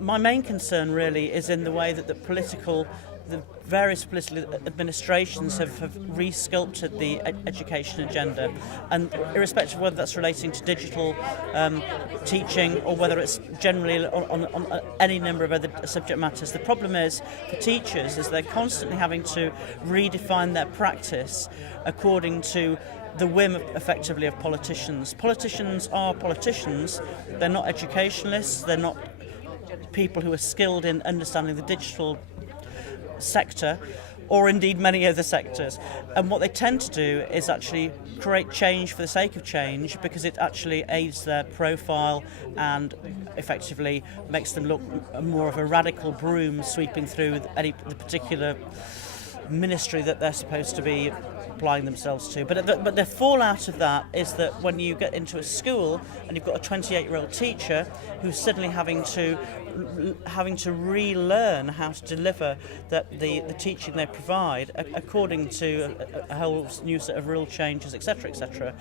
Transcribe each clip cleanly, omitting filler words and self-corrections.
my main concern really is in the way that the various political administrations have re-sculpted the education agenda, and irrespective of whether that's relating to digital teaching or whether it's generally on any number of other subject matters. The problem is for teachers is they're constantly having to redefine their practice according to the whim, effectively, of politicians. Politicians are politicians. They're not educationalists. They're not people who are skilled in understanding the digital sector, or indeed many other sectors. And what they tend to do is actually create change for the sake of change, because it actually aids their profile and effectively makes them look more of a radical broom sweeping through the particular ministry that they're supposed to be applying themselves to. But the fallout of that is that when you get into a school and you've got a 28-year-old teacher who's suddenly having to relearn how to deliver the teaching they provide according to a whole new set of rule changes, etc., etc.,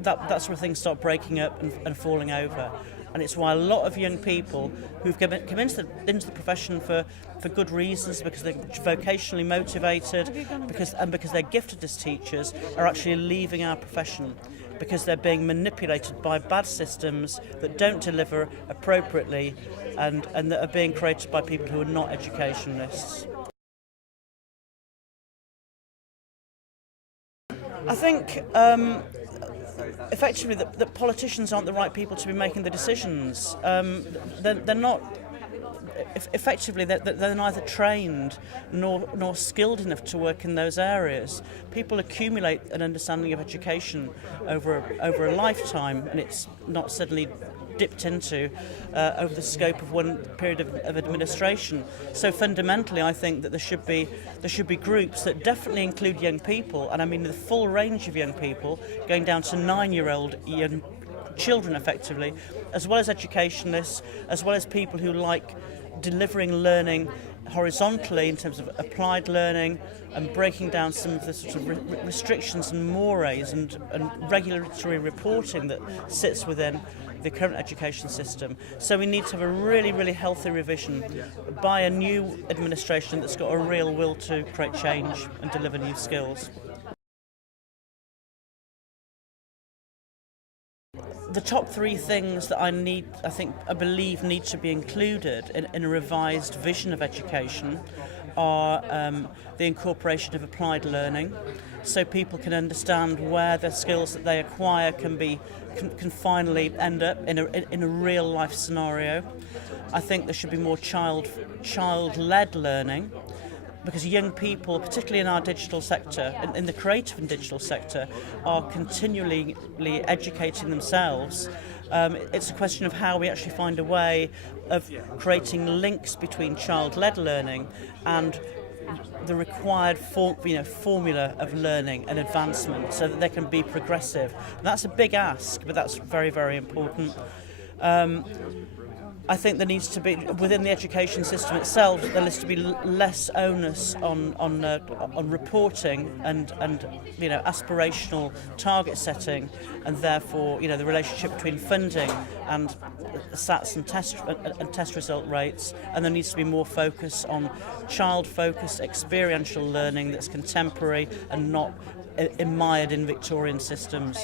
that's where things start breaking up and falling over. And it's why a lot of young people who've come into the profession for good reasons, because they're vocationally motivated, because they're gifted as teachers, are actually leaving our profession because they're being manipulated by bad systems that don't deliver appropriately and that are being created by people who are not educationalists. I think effectively that politicians aren't the right people to be making the decisions. They're not. Effectively, they're neither trained nor skilled enough to work in those areas. People accumulate an understanding of education over a lifetime, and it's not suddenly dipped into over the scope of one period of administration. So fundamentally, I think that there should be groups that definitely include young people, and I mean the full range of young people, going down to 9-year-old young children, effectively, as well as educationalists, as well as people who like delivering learning horizontally in terms of applied learning and breaking down some of the sort of restrictions and mores and regulatory reporting that sits within the current education system. So we need to have a really, really healthy revision by a new administration that's got a real will to create change and deliver new skills. The top 3 things that I believe need to be included in a revised vision of education are the incorporation of applied learning, so people can understand where the skills that they acquire can finally end up in a real life scenario. I think there should be more child-led learning, because young people, particularly in our digital sector, in the creative and digital sector, are continually educating themselves. It's a question of how we actually find a way of creating links between child-led learning and the required formula of learning and advancement, so that they can be progressive. And that's a big ask, but that's very, very important. I think there needs to be, within the education system itself, there needs to be less onus on reporting and aspirational target setting, and therefore the relationship between funding and SATs and test result rates. And there needs to be more focus on child-focused experiential learning that's contemporary and not mired in Victorian systems.